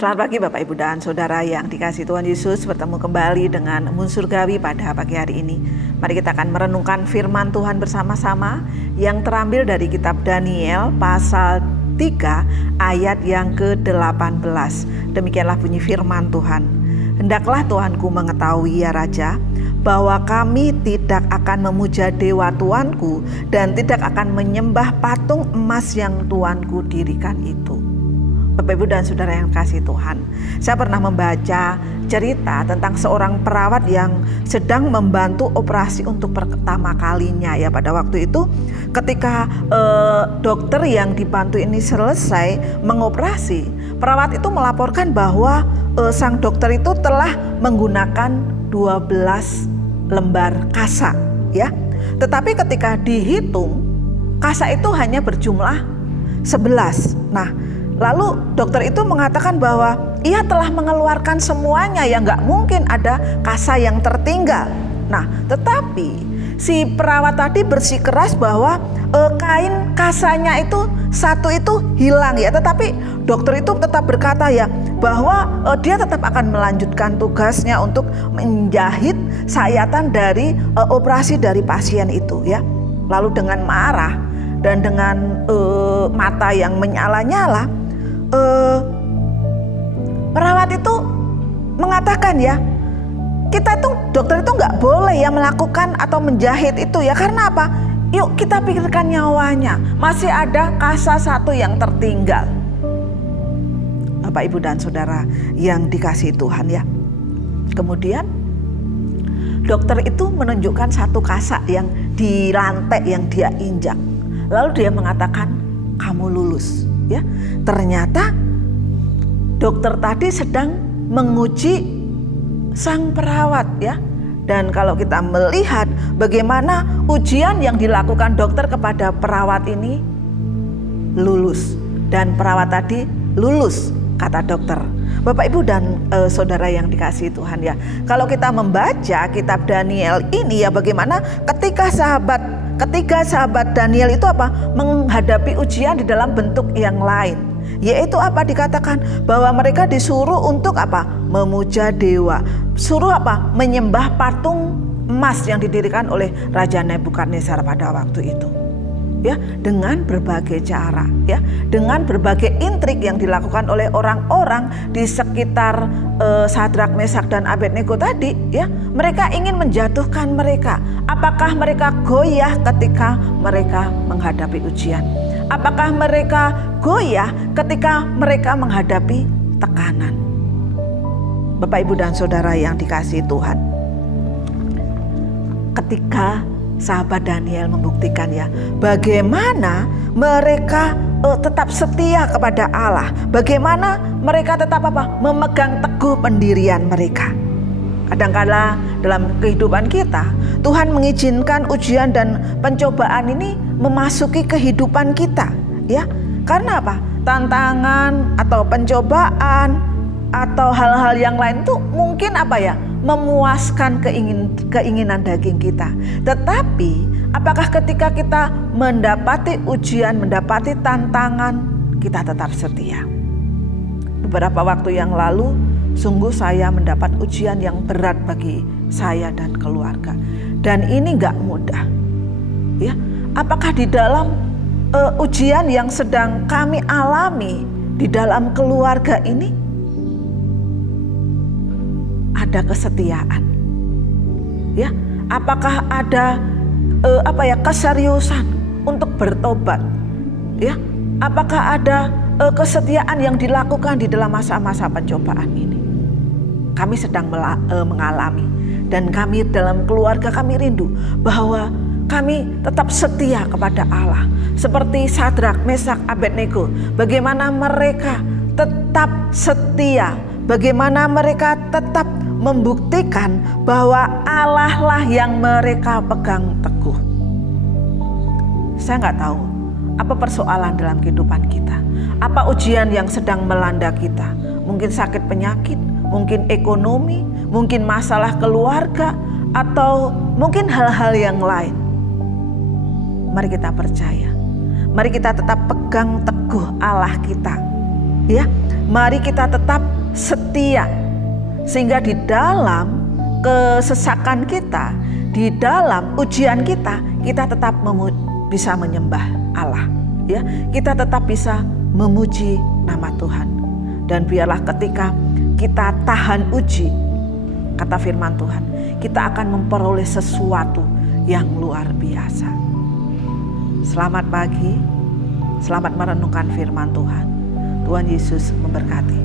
Selamat pagi Bapak Ibu dan Saudara yang dikasihi Tuhan Yesus, bertemu kembali dengan Embun Surgawi pada pagi hari ini. Mari kita akan merenungkan firman Tuhan bersama-sama yang terambil dari kitab Daniel pasal 3 ayat yang ke-18. Demikianlah bunyi firman Tuhan. Hendaklah Tuanku mengetahui ya Raja, bahwa kami tidak akan memuja dewa Tuanku dan tidak akan menyembah patung emas yang Tuanku dirikan itu. Bapak Ibu dan Saudara yang kasih Tuhan, saya pernah membaca cerita tentang seorang perawat yang sedang membantu operasi untuk pertama kalinya ya. Pada waktu itu ketika dokter yang dibantu ini selesai mengoperasi, perawat itu melaporkan bahwa sang dokter itu telah menggunakan 12 lembar kasa ya. Tetapi ketika dihitung, kasa itu hanya berjumlah 11. Nah, lalu dokter itu mengatakan bahwa ia telah mengeluarkan semuanya, ya nggak mungkin ada kasa yang tertinggal. Nah, tetapi si perawat tadi bersikeras bahwa kain kasanya itu satu itu hilang ya. Tetapi dokter itu tetap berkata ya bahwa dia tetap akan melanjutkan tugasnya untuk menjahit sayatan dari operasi dari pasien itu ya. Lalu dengan marah dan dengan mata yang menyala-nyala, perawat itu mengatakan ya, kita itu dokter itu nggak boleh ya melakukan atau menjahit itu ya. Karena apa? Yuk kita pikirkan nyawanya, masih ada kasa satu yang tertinggal. Bapak Ibu dan Saudara yang dikasihi Tuhan ya. Kemudian dokter itu menunjukkan satu kasa yang di lantai yang dia injak. Lalu dia mengatakan, kamu lulus ya. Ternyata dokter tadi sedang menguji sang perawat ya. Dan kalau kita melihat bagaimana ujian yang dilakukan dokter kepada perawat ini, lulus. Dan perawat tadi lulus, kata dokter. Bapak Ibu dan saudara yang dikasihi Tuhan ya. Kalau kita membaca kitab Daniel ini ya, bagaimana ketika sahabat Daniel itu apa? Menghadapi ujian di dalam bentuk yang lain. Yaitu apa? Dikatakan bahwa mereka disuruh untuk apa? Memuja dewa. Suruh apa? Menyembah patung emas yang didirikan oleh Raja Nebukadnezar pada waktu itu. Ya, dengan berbagai cara ya, dengan berbagai intrik yang dilakukan oleh orang-orang di sekitar Sadrak, Mesak dan Abednego tadi ya. Mereka ingin menjatuhkan mereka. Apakah mereka goyah ketika mereka menghadapi ujian? Apakah mereka goyah ketika mereka menghadapi tekanan? Bapak Ibu dan Saudara yang dikasihi Tuhan, ketika sahabat Daniel membuktikan ya bagaimana mereka tetap setia kepada Allah, bagaimana mereka tetap apa? Memegang teguh pendirian mereka. Kadangkala dalam kehidupan kita, Tuhan mengizinkan ujian dan pencobaan ini memasuki kehidupan kita ya. Karena apa? Tantangan atau pencobaan atau hal-hal yang lain itu mungkin apa ya? Memuaskan keinginan daging kita. Tetapi apakah ketika kita mendapati ujian, mendapati tantangan, kita tetap setia? Beberapa waktu yang lalu sungguh saya mendapat ujian yang berat bagi saya dan keluarga. Dan ini gak mudah ya. Apakah di dalam ujian yang sedang kami alami di dalam keluarga ini ada kesetiaan ya? Apakah ada keseriusan untuk bertobat ya? Apakah ada kesetiaan yang dilakukan di dalam masa-masa pencobaan ini? Kami sedang mengalami, dan kami dalam keluarga kami rindu bahwa kami tetap setia kepada Allah. Seperti Sadrak, Mesak, Abednego, bagaimana mereka tetap setia, bagaimana mereka tetap membuktikan bahwa Allah lah yang mereka pegang teguh. Saya nggak tahu apa persoalan dalam kehidupan kita, apa ujian yang sedang melanda kita. Mungkin sakit penyakit, mungkin ekonomi, mungkin masalah keluarga, atau mungkin hal-hal yang lain. Mari kita percaya, mari kita tetap pegang teguh Allah kita ya. Mari kita tetap setia, sehingga di dalam kesesakan kita, di dalam ujian kita, kita tetap bisa menyembah Allah. Ya, kita tetap bisa memuji nama Tuhan. Dan biarlah ketika kita tahan uji, kata firman Tuhan, kita akan memperoleh sesuatu yang luar biasa. Selamat pagi, selamat merenungkan firman Tuhan. Tuhan Yesus memberkati.